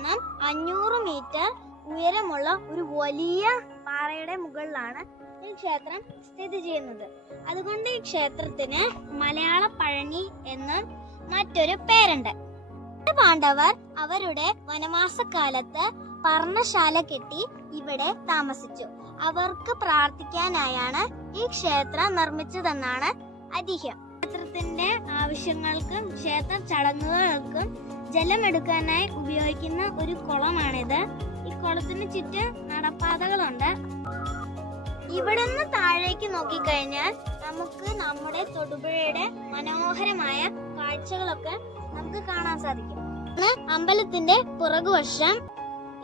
നിന്നും 500 മീറ്റർ ഉയരമുള്ള ഒരു വലിയ പാറയുടെ മുകളിലാണ് ഈ ക്ഷേത്രം സ്ഥിതി ചെയ്യുന്നത്. അതുകൊണ്ട് ഈ ക്ഷേത്രത്തിന് മലയാള പഴനി എന്ന് മറ്റൊരു പേരുണ്ട്. പാണ്ഡവർ അവരുടെ വനവാസകാലത്ത് പർണശാല കെട്ടി ഇവിടെ താമസിച്ചു. അവർക്ക് പ്രാർത്ഥിക്കാനായാണ് ഈ ക്ഷേത്രം നിർമ്മിച്ചതെന്നാണ് ഐതിഹ്യം. ക്ഷേത്രത്തിന്റെ ആവശ്യങ്ങൾക്കും ക്ഷേത്ര ചടങ്ങുകൾക്കും ജലമെടുക്കാനായി ഉപയോഗിക്കുന്ന ഒരു കുളമാണിത്. ഈ കുളത്തിന് ചുറ്റും നടപ്പാതകളുണ്ട്. ഇവിടെ നിന്ന് താഴേക്ക് നോക്കിക്കഴിഞ്ഞാൽ നമുക്ക് നമ്മുടെ തൊടുപുഴയുടെ മനോഹരമായ കാഴ്ചകളൊക്കെ നമുക്ക് കാണാൻ സാധിക്കും. അമ്പലത്തിന്റെ പുറകുവശം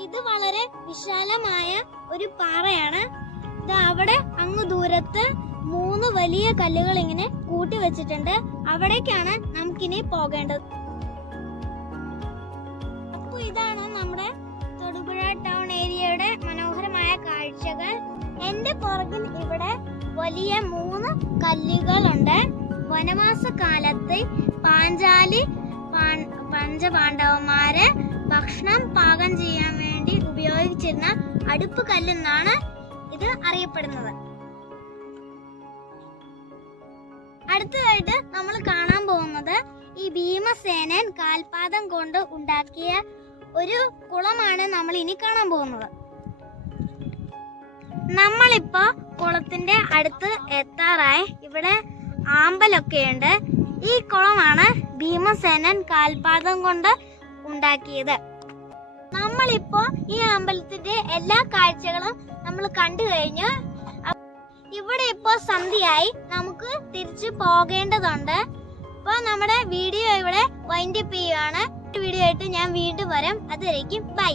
ഇത് വളരെ വിശാലമായ ഒരു പാറയാണ്. ഇത് അവിടെ അങ്ങ് ദൂരത്ത് 3 വലിയ കല്ലുകൾ ഇങ്ങനെ കൂട്ടി വെച്ചിട്ടുണ്ട്. അവിടേക്കാണ് നമുക്കിനി പോകേണ്ടത്. അപ്പൊ ഇതാണ് നമ്മുടെ തൊടുപുഴ ടൗൺ ഏരിയയുടെ മനോഹരമായ കാഴ്ചകൾ. എന്റെ പുറകിൽ ഇവിടെ വലിയ 3 കല്ലുകളുണ്ട്. വനവാസ കാലത്ത് പാഞ്ചാലി പഞ്ചപാണ്ഡവന്മാര് ഭക്ഷണം പാകം ചെയ്യാൻ വേണ്ടി ഉപയോഗിച്ചിരുന്ന അടുപ്പ് കല്ലെന്നാണ് ഇത് അറിയപ്പെടുന്നത്. അടുത്തതായിട്ട് നമ്മൾ കാണാൻ പോകുന്നത് ഈ ഭീമസേനൻ കാൽപാദം കൊണ്ട് ഉണ്ടാക്കിയ ഒരു കുളമാണ് നമ്മൾ ഇനി കാണാൻ പോകുന്നത്. നമ്മളിപ്പോ കുളത്തിന്റെ അടുത്ത് എത്താറായി. ഇവിടെ ആമ്പലൊക്കെയുണ്ട്. ഈ കുളമാണ് ഭീമസേനൻ കാൽപാദം കൊണ്ട് ഉണ്ടാക്കിയത്. നമ്മളിപ്പോ ഈ അമ്പലത്തിന്റെ എല്ലാ കാഴ്ചകളും നമ്മൾ കണ്ടു കഴിഞ്ഞു. ഇവിടെ ഇപ്പോ സന്ധ്യയായി, നമുക്ക് തിരിച്ചു പോകേണ്ടതുണ്ട്. അപ്പൊ നമ്മുടെ വീഡിയോ ഇവിടെ വൈൻഡ് അപ്പ് ചെയ്യുകയാണ്. വീഡിയോ ആയിട്ട് ഞാൻ വീണ്ടും വരാം. അതുവരേക്കും ബൈ.